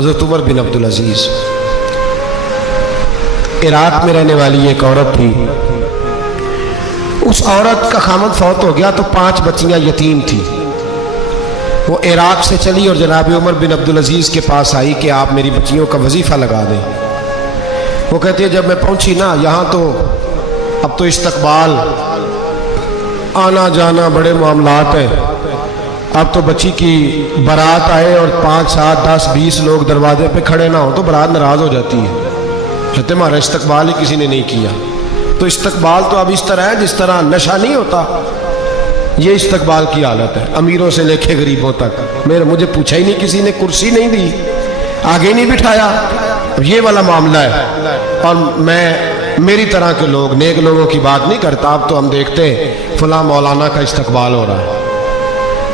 हज़रत उमर बिन अब्दुल अजीज़, इराक में रहने वाली एक औरत थी। उस औरत का खामद फौत हो गया तो 5 बच्चियां यतीम थी। वो इराक से चली और जनाब उमर बिन अब्दुल अजीज़ के पास आई कि आप मेरी बच्चियों का वजीफ़ा लगा दें। वो कहती है जब मैं पहुंची ना यहाँ तो अब तो इस्तकबाल, आना जाना बड़े मामलात है। अब तो बच्ची की बारात आए और 5, 7, 10, 20 लोग दरवाजे पे खड़े ना हो तो बारात नाराज़ हो जाती है। कहते हमारा इस्तकबाल ही किसी ने नहीं किया। तो इस्तकबाल तो अब इस तरह है जिस तरह नशा नहीं होता, ये इस्तकबाल की हालत है, अमीरों से लेके गरीबों तक। मुझे पूछा ही नहीं, किसी ने कुर्सी नहीं दी, आगे नहीं बिठाया, ये वाला मामला है। और मैं मेरी तरह के लोग, नेक लोगों की बात नहीं करता। अब तो हम देखते हैं फलां मौलाना का इस्तकबाल हो रहा है,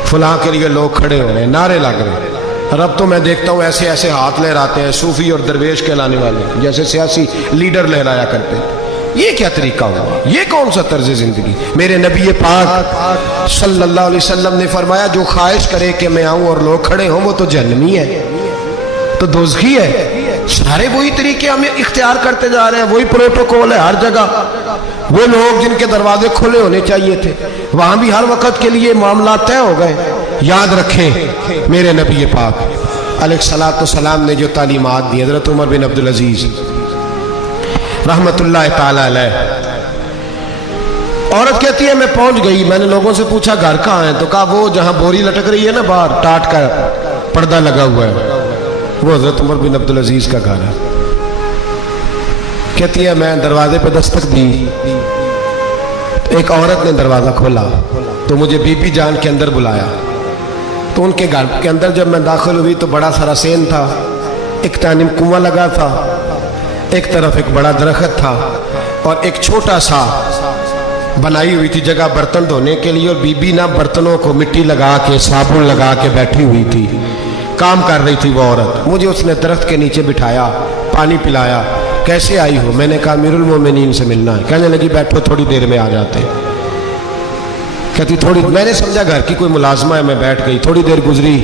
फलां के लिए लोग खड़े हो रहे हैं, नारे लग रहे हैं। और अब तो मैं देखता हूँ ऐसे ऐसे हाथ लहराते हैं सूफी और दरवेश कहलाने वाले, जैसे सियासी लीडर लहराया करते हैं। ये क्या तरीका हुआ? ये कौन सा तर्ज जिंदगी? मेरे नबी पाक सल्लल्लाहु अलैहि वसल्लम ने फरमाया जो ख्वाहिश करे कि मैं आऊँ और लोग खड़े हों वो तो जहन्नमी है, तो दोज़खी है। सारे वही तरीके हमें इख्तियार करते जा रहे हैं, वही प्रोटोकॉल है हर जगह। वो लोग जिनके दरवाजे खुले होने चाहिए थे वहां भी हर वक्त के लिए मामला तय हो गए। याद रखें मेरे नबी पाक अलैहिस्सलातु वस्सलाम ने जो तालीमात दी, हज़रत उमर बिन अब्दुल अजीज़ रहमतुल्लाह ताला अलैह। औरत कहती है मैं पहुंच गई, मैंने लोगों से पूछा घर कहाँ है, तो कहा वो जहां बोरी लटक रही है ना बाहर, टाट का पर्दा लगा हुआ है, वो हज़रत उमर बिन अब्दुल अजीज़ का घर है। कहती है मैं दरवाजे पे दस्तक दी, तो एक औरत ने दरवाज़ा खोला तो मुझे बीबी जान के अंदर बुलाया। तो उनके घर के अंदर जब मैं दाखिल हुई तो बड़ा सारा सेन था, एक तानिम कुआं लगा था, एक तरफ एक बड़ा दरख्त था और एक छोटा सा बनाई हुई थी जगह बर्तन धोने के लिए। और बीबी ना बर्तनों को मिट्टी लगा के साबुन लगा के बैठी हुई थी, काम कर रही थी वो औरत। मुझे उसने दरख्त के नीचे बिठाया, पानी पिलाया। कैसे आई हो? मैंने कहा अमीरुल मोमिनीन से मिलना है। कहने लगी बैठो थोड़ी देर में आ जाते। कहती थोड़ी, मैंने समझा घर की कोई मुलाजमा है, मैं बैठ गई। थोड़ी देर गुजरी,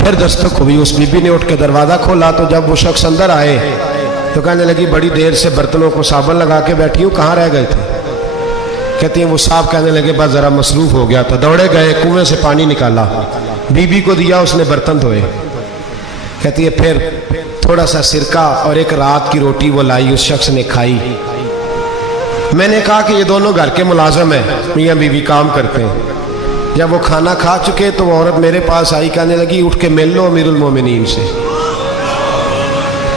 फिर दस्तक हुई। उस बीबी ने उठ के दरवाज़ा खोला तो जब वो शख्स अंदर आए तो कहने लगी बड़ी देर से बर्तनों को साबुन लगा के बैठी हूँ, कहाँ रह गए थे? कहती है वो साहब कहने लगे बस ज़रा मसरूफ़ हो गया था, दौड़े गए, कुएं से पानी निकाला, बीबी को दिया, उसने बर्तन धोए। कहती है फिर थोड़ा सा सिरका और एक रात की रोटी वो लाई, उस शख्स ने खाई। मैंने कहा कि ये दोनों घर के मुलाजम हैं, मियाँ बीवी काम करते हैं। जब वो खाना खा चुके तो वो औरत मेरे पास आई, कहने लगी उठ के मिल लो अमीरुल मोमिनीन से।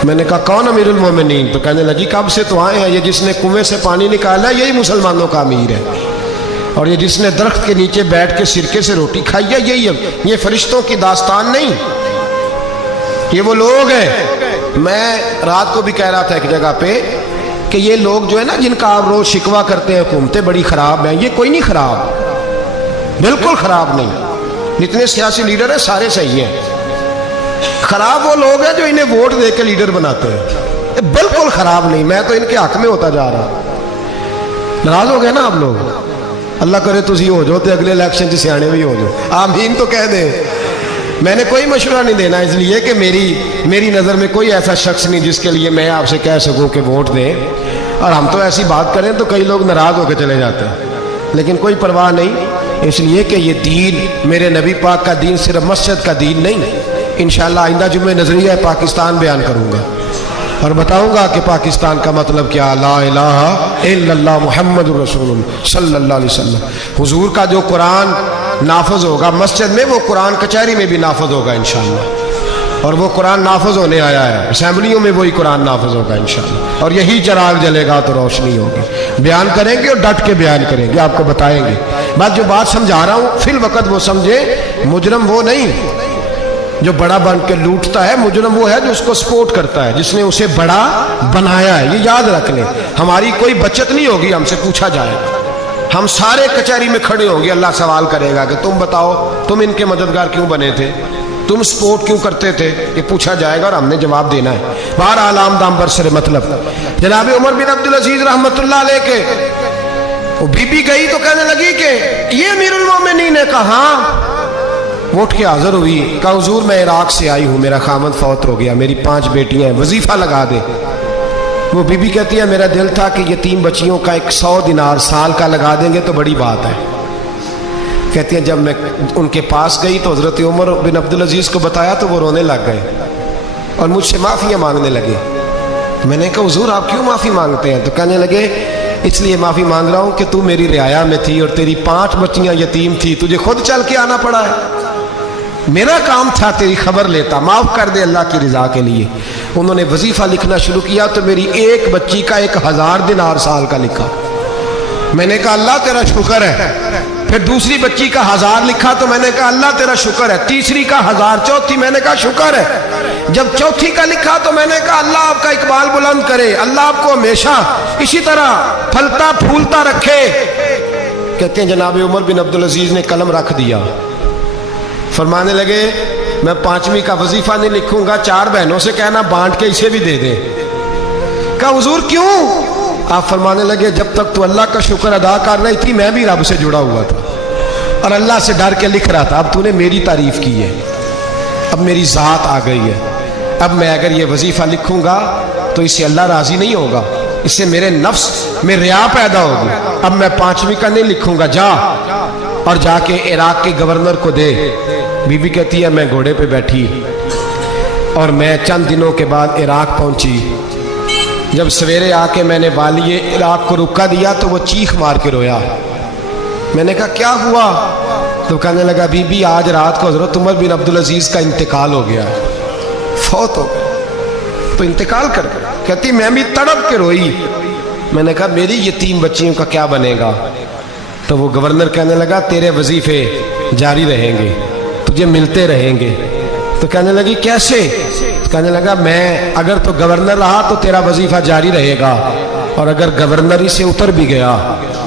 मैंने कहा कौन अमीरुल मोमिनीन? तो कहने लगी कब से तो आए हैं, ये जिसने कुएं से पानी निकाला यही मुसलमानों का अमीर है, और ये जिसने दरख्त के नीचे बैठ के सिरके से रोटी खाई है यही है। ये फरिश्तों की दास्तान नहीं, ये वो लोग हैं। मैं रात को भी कह रहा था एक जगह पे कि ये लोग जो है ना जिनका आप रोज शिकवा करते हैं हुकूमतें बड़ी खराब हैं, ये कोई नहीं खराब, बिल्कुल खराब नहीं। जितने सियासी लीडर हैं सारे सही हैं। खराब वो लोग हैं जो इन्हें वोट दे के लीडर बनाते हैं, बिल्कुल खराब नहीं। मैं तो इनके हक में होता जा रहा। नाराज हो गए ना आप लोग? अल्लाह करे तुसी हो जाओ तो अगले इलेक्शन से सियाने भी हो जाओ, आमीन तो कह दे। मैंने कोई मशवरा नहीं देना इसलिए कि मेरी नज़र में कोई ऐसा शख्स नहीं जिसके लिए मैं आपसे कह सकूं कि वोट दें। और हम तो ऐसी बात करें तो कई लोग नाराज़ होकर चले जाते हैं, लेकिन कोई परवाह नहीं, इसलिए कि ये दीन मेरे नबी पाक का दीन सिर्फ मस्जिद का दीन नहीं। इंशाअल्लाह आइंदा जुम्मे नज़रिया पाकिस्तान बयान करूँगा और बताऊँगा कि पाकिस्तान का मतलब क्या, ला इलाहा इल्लल्लाह मुहम्मदुर रसूलुल्लाह सल्लल्लाहु अलैहि वसल्लम। हुजूर का जो कुरान नाफज होगा मस्जिद में, वो कुरान कचहरी में भी नाफज होगा इंशाअल्लाह। और वो कुरान नाफज होने आया है, असेंबलियों में वही कुरान नाफज होगा इंशाअल्लाह। और यही चिराग जलेगा तो रोशनी होगी। बयान करेंगे और डट के बयान करेंगे, आपको बताएंगे। बस जो बात समझा रहा हूँ फिल वक़्त वो समझे, मुजरम वो नहीं जो बड़ा बन के लूटता है, मुजरम वो है जो उसको सपोर्ट करता है, जिसने उसे बड़ा बनाया है। ये याद रख लें, हमारी कोई बचत नहीं होगी, हमसे पूछा जाएगा। हम सारे कचहरी में खड़े होंगे, अल्लाह सवाल करेगा कि तुम बताओ तुम इनके मददगार क्यों बने थे, तुम सपोर्ट क्यों करते थे, ये पूछा जाएगा और हमने जवाब देना है। बहरहाल आमदाम बरसर मतलब जनाब उमर बिन अब्दुल अजीज रहमतुल्लाह अलैह के वो बीबी गई तो कहने लगी कि ये अमीरुल मोमिनीन ने कहा, वो उठ के हाजिर हुई, कहा हुजूर मैं इराक से आई हूँ, मेरा खामद फौत हो गया, मेरी 5 बेटियां हैं, वजीफा लगा दे। वो बीबी कहती है मेरा दिल था कि यतीम बच्चियों का 100 दिनार साल का लगा देंगे तो बड़ी बात है। कहती हैं जब मैं उनके पास गई तो हज़रत उमर बिन अब्दुल अजीज़ को बताया तो वो रोने लग गए और मुझसे माफ़ियाँ मांगने लगे। मैंने कहा हुजूर आप क्यों माफ़ी मांगते हैं? तो कहने लगे इसलिए माफ़ी मांग रहा हूँ कि तू मेरी रियाया में थी और तेरी 5 बच्चियाँ यतीम थी, तुझे खुद चल के आना पड़ा है। मेरा काम था तेरी खबर लेता, माफ़ कर दे अल्लाह की रज़ा के लिए। उन्होंने वजीफ़ा लिखना शुरू किया तो मेरी एक बच्ची का 1000 दिनार साल का लिखा। मैंने कहा अल्लाह तेरा शुक्र है। फिर दूसरी बच्ची का 1000 लिखा तो मैंने कहा अल्लाह तेरा शुक्र है। तीसरी का 1000, चौथी मैंने कहा शुक्र है। जब चौथी का लिखा तो मैंने कहा अल्लाह आपका इकबाल बुलंद करे, अल्लाह आपको हमेशा इसी तरह फलता फूलता रखे। कहते हैं जनाब उमर बिन अब्दुल अजीज़ ने कलम रख दिया, फरमाने लगे मैं 5वीं का वजीफा नहीं लिखूंगा, 4 बहनों से कहना बांट के इसे भी दे दे। कहा हुजूर क्यों? आप फरमाने लगे जब तक तू अल्लाह का शुक्र अदा कर रही थी मैं भी रब से जुड़ा हुआ था और अल्लाह से डर के लिख रहा था। अब तूने मेरी तारीफ की है, अब मेरी ज़ात आ गई है, अब मैं अगर ये वजीफ़ा लिखूंगा तो इससे अल्लाह राज़ी नहीं होगा, इससे मेरे नफ्स में रिया पैदा होगी। अब मैं 5वीं का नहीं लिखूंगा, जा और जाके इराक के गवर्नर को दे। बीबी कहती है मैं घोड़े पे बैठी और मैं चंद दिनों के बाद इराक पहुंची। जब सवेरे आके मैंने वालिए इराक को रुका दिया तो वो चीख मार के रोया। मैंने कहा क्या हुआ? तो कहने लगा बीबी आज रात को हज़रत उमर बिन अब्दुल अजीज़ का इंतकाल हो गया, फौत हो गया, तो इंतकाल कर गया। कहती मैं भी तड़प के रोई। मैंने कहा मेरी यतीम बच्चियों का क्या बनेगा? तो वो गवर्नर कहने लगा तेरे वजीफे जारी रहेंगे, तुझे मिलते रहेंगे। तो कहने लगी कैसे? कहने लगा मैं अगर तो गवर्नर रहा तो तेरा वजीफा जारी रहेगा और अगर गवर्नरी से उतर भी गया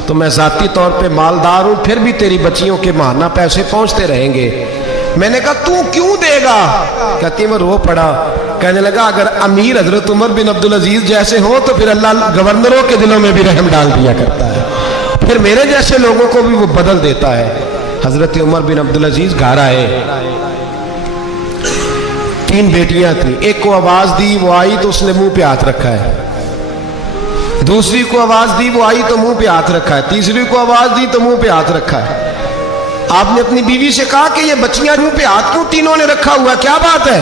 तो मैं ज़ाती तौर पे मालदार हूँ, फिर भी तेरी बच्चियों के माहाना पैसे पहुँचते रहेंगे। मैंने कहा तू क्यों देगा? कहती मैं रो पड़ा। कहने लगा अगर अमीर हजरत उमर बिन अब्दुल अजीज़ जैसे हो तो फिर अल्लाह गवर्नरों के दिलों में भी रहम डाल दिया करता है, फिर मेरे जैसे लोगों को भी वो बदल देता है। हजरत उमर बिन अब्दुल अजीज़ घर आए, 3 बेटियां थी। एक को आवाज दी वो आई तो उसने मुंह पे हाथ रखा है, दूसरी को आवाज दी वो आई तो मुंह पे हाथ रखा है, तीसरी को आवाज दी तो मुंह पे हाथ रखा है। आपने अपनी बीवी से कहा कि ये बच्चियां मुंह पे हाथ क्यों तीनों ने रखा हुआ, क्या बात है?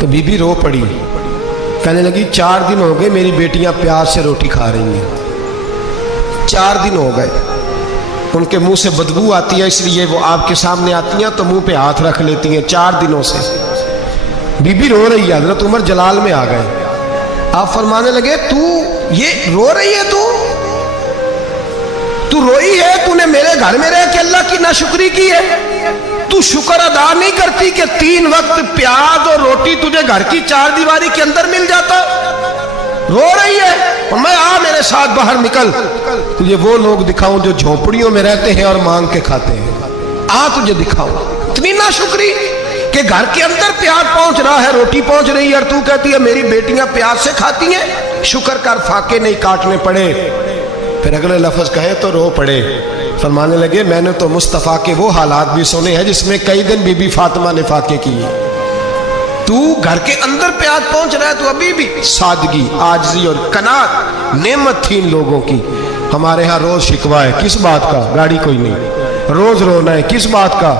तो बीबी रो पड़ी, कहने लगी 4 दिन हो गए मेरी बेटियां प्यास से रोटी खा रही हैं, 4 दिन हो गए, उनके मुंह से बदबू आती है इसलिए वो आपके सामने आती हैं तो मुंह पे हाथ रख लेती हैं 4 दिनों से। बीबी रो रही है, हजरत उमर जलाल में आ गए। आप फरमाने लगे तू ये रो रही है, तू रोई है, तूने मेरे घर में रह के अल्लाह की नाशुक्री की है, तू शुक्र अदा नहीं करती कि 3 वक्त प्याज और रोटी तुझे घर की 4 दीवारी के अंदर मिल जाता? रो रही है और मैं आ मेरे साथ बाहर निकल, तुझे वो लोग दिखाऊं जो झोपड़ियों में रहते हैं और मांग के खाते हैं, आ तुझे दिखाऊं। इतनी नाशुक्री कि घर के अंदर प्याज पहुंच रहा है, रोटी पहुंच रही है और तू कहती है मेरी बेटियां प्याज से खाती हैं, शुक्र कर फाके नहीं काटने पड़े। फिर अगले लफ्ज कहे तो रो पड़े। फरमाने लगे मैंने तो मुस्तफ़ा के वो हालात भी सुने हैं जिसमें कई दिन बीबी फातिमा ने फाके किए, तू घर के अंदर प्याज पहुंच रहा है, तू अभी भी। सादगी, आजिज़ी और कनात नेमत थी इन लोगों की। हमारे यहाँ रोज शिकवा है, किस बात का? गाड़ी कोई नहीं। रोज रोना है, किस बात का?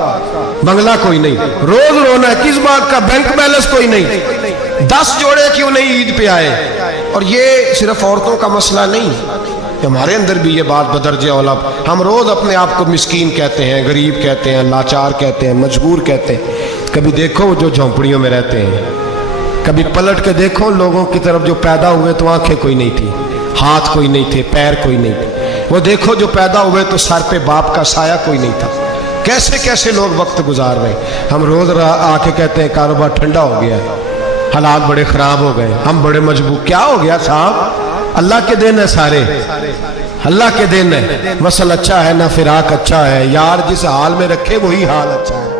बंगला कोई नहीं। रोज रोना है, किस बात का? बैंक बैलेंस कोई नहीं। 10 जोड़े क्यों नहीं ईद पे आए? और ये सिर्फ औरतों का मसला नहीं, हमारे अंदर भी ये बात बदरजे औला। हम रोज अपने आप को मिस्कीन कहते हैं, गरीब कहते हैं, लाचार कहते हैं, मजबूर कहते हैं। कभी देखो जो झोंपड़ियों में रहते हैं, कभी पलट के देखो लोगों की तरफ जो पैदा हुए तो आंखें कोई नहीं थी, हाथ कोई नहीं थे, पैर कोई नहीं थे। वो देखो जो पैदा हुए तो सर पे बाप का साया कोई नहीं था। कैसे कैसे लोग वक्त गुजार रहे। हम रोज आके कहते हैं कारोबार ठंडा हो गया, हालात बड़े खराब हो गए, हम बड़े मजबूर। क्या हो गया साहब? अल्लाह के दिन है, सारे अल्लाह के दिन है। मसल अच्छा है ना फिराक अच्छा है, यार जिस हाल में रखे वही हाल अच्छा है।